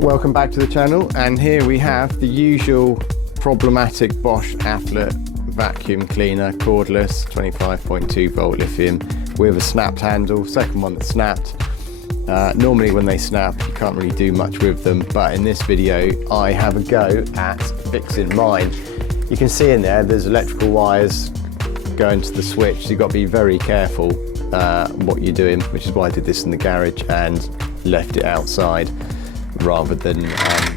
Welcome back to the channel, and here we have the usual problematic Bosch Athlet vacuum cleaner, cordless, 25.2 volt lithium with a snapped handle, second one that snapped. Normally when they snap you can't really do much with them, but in this video I have a go at fixing mine. You can see in there's electrical wires going to the switch, so you've got to be very careful what you're doing, which is why I did this in the garage and left it outside rather than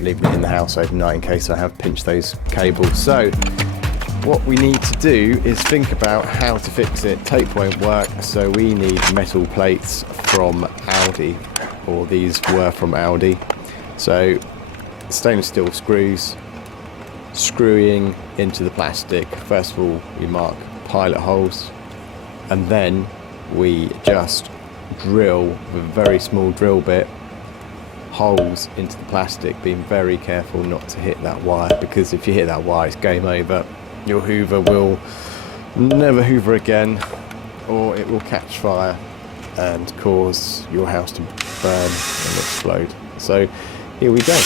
leaving it in the house overnight in case I have pinched those cables. So what we need to do is think about how to fix it. Tape won't work, so we need metal plates from Audi, or these were from Audi. So stainless steel screws, screwing into the plastic. First of all we mark pilot holes, and then we just drill with a very small drill bit holes into the plastic, being very careful not to hit that wire, because if you hit that wire it's game over. Your hoover will never hoover again, or it will catch fire and cause your house to burn and explode. So here we go.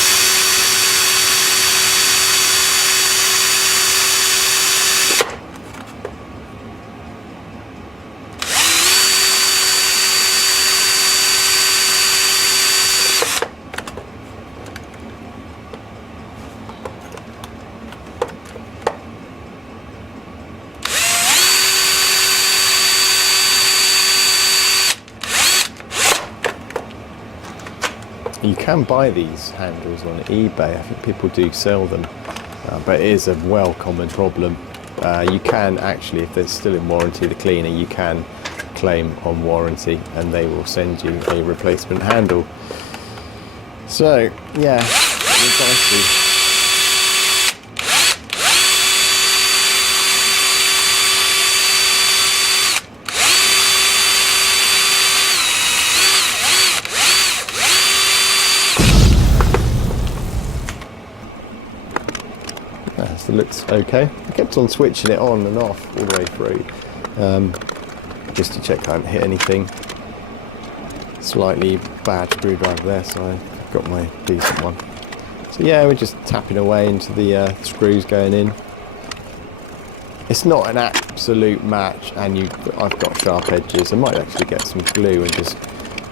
You can buy these handles on eBay. I think people do sell them, but it is a well common problem. You can actually, if they're still in warranty, the cleaner, you can claim on warranty and they will send you a replacement handle. So yeah, we're going to it looks okay. I kept on switching it on and off all the way through, just to check I hadn't hit anything. Slightly bad screwdriver there, so I got my decent one. So yeah, we're just tapping away into the screws going in. It's not an absolute match, and I've got sharp edges. I might actually get some glue and just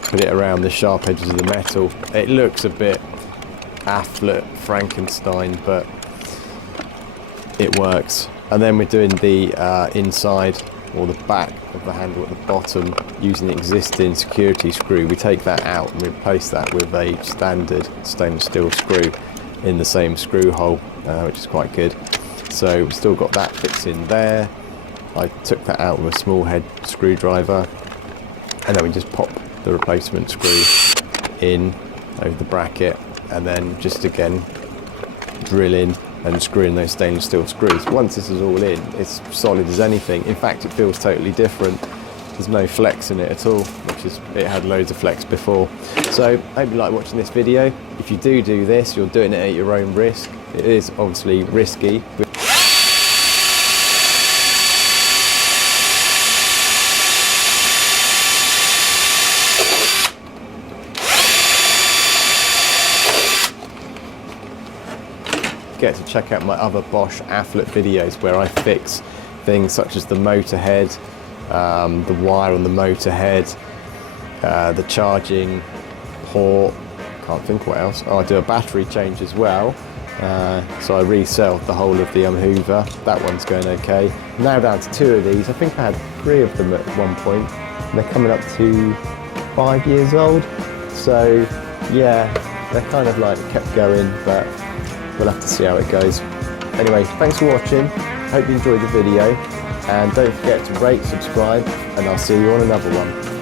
put it around the sharp edges of the metal. It looks a bit Athlet Frankenstein, but it works. And then we're doing the inside, or the back of the handle at the bottom, using the existing security screw. We take that out and replace that with a standard stainless steel screw in the same screw hole, which is quite good. So we've still got that fits in there. I took that out with a small head screwdriver, and then we just pop the replacement screw in over the bracket, and then just again drill in and screw in those stainless steel screws. Once this is all in, it's solid as anything. In fact, it feels totally different. There's no flex in it at all, which is, it had loads of flex before. So I hope you like watching this video. If you do this, you're doing it at your own risk. It is obviously risky. Get to check out my other Bosch Athlet videos where I fix things such as the motor head, the wire on the motor head, the charging port, can't think what else. Oh, I do a battery change as well, so I resell the whole of the hoover. That one's going okay. Now down to 2 of these. I think I had 3 of them at one point, and they're coming up to 5 years old. So yeah, they're kind of like kept going, but we'll have to see how it goes. Anyway, thanks for watching. Hope you enjoyed the video, and don't forget to rate, subscribe, and I'll see you on another one.